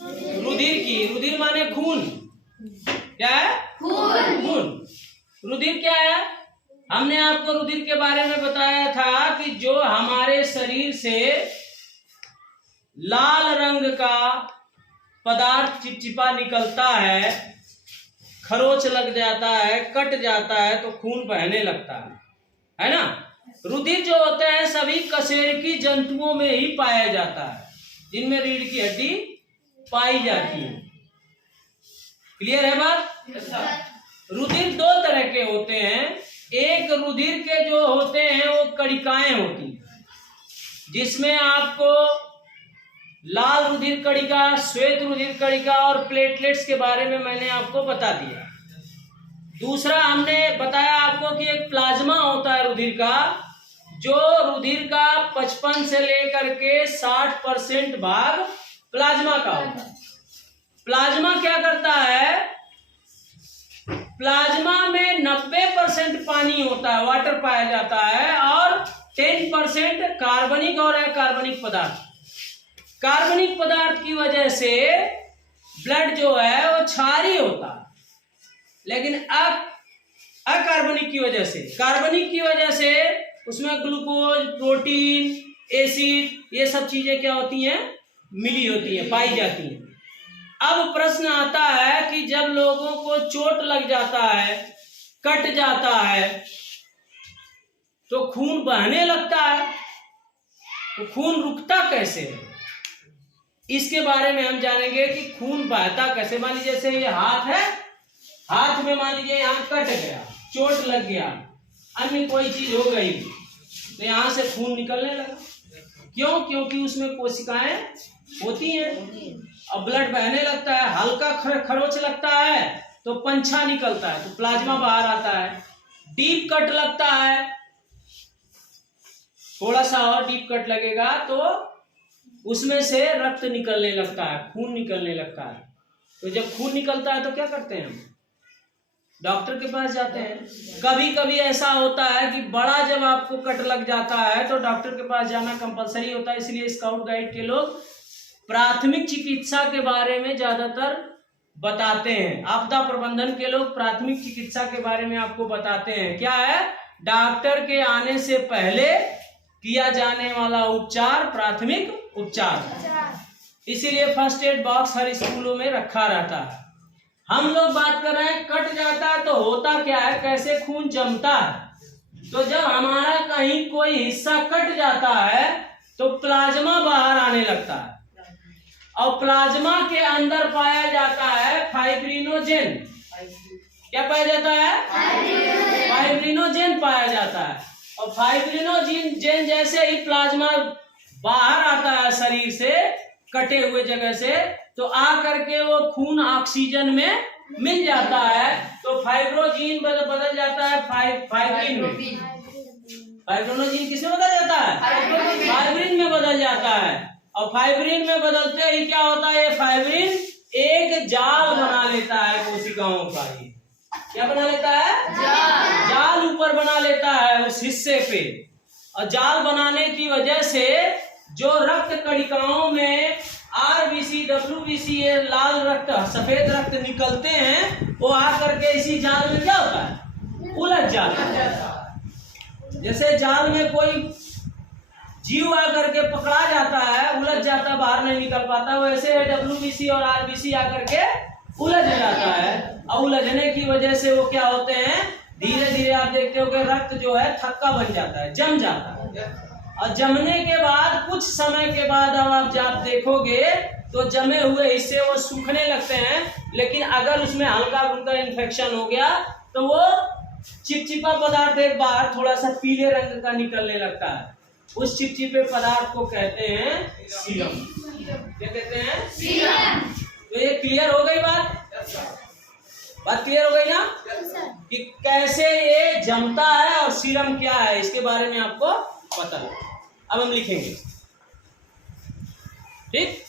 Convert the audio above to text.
रुधिर की। रुधिर माने खून। क्या है? खून। रुधिर क्या है? हमने आपको रुधिर के बारे में बताया था कि जो हमारे शरीर से लाल रंग का पदार्थ चिपचिपा निकलता है, खरोच लग जाता है, कट जाता है तो खून बहने लगता है ना। रुधिर जो होता है सभी कशेरुकी जंतुओं में ही पाया जाता है जिनमें रीढ़ की हड्डी पाई जाती है। क्लियर है बात? रुधिर दो तरह के होते हैं। एक रुधिर के जो होते हैं वो कणिकाएं होती हैं, जिसमें आपको लाल रुधिर कणिका, श्वेत रुधिर कणिका और प्लेटलेट्स के बारे में मैंने आपको बता दिया। दूसरा हमने बताया आपको कि एक प्लाज्मा होता है रुधिर का, जो रुधिर का 55 से लेकर के 60% भाग प्लाज्मा का होता है। प्लाज्मा क्या करता है? प्लाज्मा में 90% पानी होता है, वाटर पाया जाता है, और 10% कार्बनिक और अकार्बनिक पदार्थ। कार्बनिक पदार्थ की वजह से ब्लड जो है वो क्षारीय होता है, लेकिन अकार्बनिक की वजह से, कार्बनिक की वजह से उसमें ग्लूकोज, प्रोटीन, एसिड, ये सब चीजें क्या होती हैं? मिली होती हैं, पाई जाती हैं। अब प्रश्न आता है कि जब लोगों को चोट लग जाता है, कट जाता है, तो खून बहने लगता है, तो खून रुकता कैसे है? इसके बारे में हम जानेंगे कि खून बहता कैसे। मान लीजिए जैसे ये हाथ है, हाथ में मान लीजिए यहाँ कट गया, चोट लग गया, अन्य कोई चीज हो गई, तो यहाँ से खून निकलने लगा। क्यों? क्योंकि उसमें कोशिकाएं होती हैं और ब्लड बहने लगता है। हल्का खरोच लगता है तो पंछा निकलता है, तो प्लाज्मा बाहर आता है। डीप कट लगता है, थोड़ा सा और डीप कट लगेगा तो उसमें से रक्त निकलने लगता है, खून निकलने लगता है। तो जब खून निकलता है तो क्या करते हैं? हम डॉक्टर के पास जाते हैं। कभी कभी ऐसा होता है कि बड़ा जब आपको कट लग जाता है तो डॉक्टर के पास जाना कंपलसरी होता है। इसलिए स्काउट गाइड के लोग प्राथमिक चिकित्सा के बारे में ज्यादातर बताते हैं। आपदा प्रबंधन के लोग प्राथमिक चिकित्सा के बारे में आपको बताते हैं। क्या है? डॉक्टर के आने से पहले किया जाने वाला उपचार प्राथमिक उपचार। इसीलिए फर्स्ट एड बॉक्स हर स्कूलों में रखा रहता है। हम लोग बात कर रहे हैं कट जाता है तो होता क्या है, कैसे खून जमता है। तो जब हमारा कहीं कोई हिस्सा कट जाता है तो प्लाज्मा बाहर आने लगता है, और प्लाज्मा के अंदर पाया जाता है फाइब्रिनोजेन। क्या पाया जाता है? फाइब्रिनोजेन पाया जाता है। और फाइब्रिनोजेन जैसे ही प्लाज्मा बाहर आता है शरीर से, कटे हुए जगह से, तो आ करके वो खून ऑक्सीजन में मिल जाता है, तो फाइब्रोजीन बदल जाता है फाइब्रिन में। फाइब्रिनोजेन किसमें बदल जाता है? फाइब्रिन में बदल जाता है। और फाइब्रिन में बदलते ही क्या होता है? ये फाइब्रिन एक जाल बना लेता है कोशिकाओं का। ही क्या बना लेता है? जाल ऊपर बना लेता है उस हिस्से पे। और जाल बनाने की वजह से जो रक्त कणिकाओं में आरबीसी, डब्ल्यूबीसी, ये लाल रक्त, सफेद रक्त निकलते हैं, वो आकर के इसी जाल में क्या होता है? उलझ जाता है। जैसे जाल में कोई जीव आकर के पकड़ा जाता है, उलझ जाता, बाहर नहीं निकल पाता, वैसे डब्ल्यूबीसी और आरबीसी आकर के उलझ जाता है। और उलझने की वजह से वो क्या होते हैं? धीरे धीरे आप देखते हो कि रक्त जो है थक्का बन जाता है, जम जाता है। और जमने के बाद कुछ समय के बाद अब आप देखोगे तो जमे हुए हिस्से वो सूखने लगते हैं। लेकिन अगर उसमें हल्का फुल्का इन्फेक्शन हो गया तो वो चिपचिपा पदार्थ एक बार थोड़ा सा पीले रंग का निकलने लगता है। उस चिपचिपे पदार्थ को कहते हैं सीरम। क्या कहते हैं? सीरम। तो ये क्लियर हो गई बात क्लियर हो गई ना कि कैसे ये जमता है और सीरम क्या है, इसके बारे में आपको पता है। अब हम लिखेंगे, ठीक।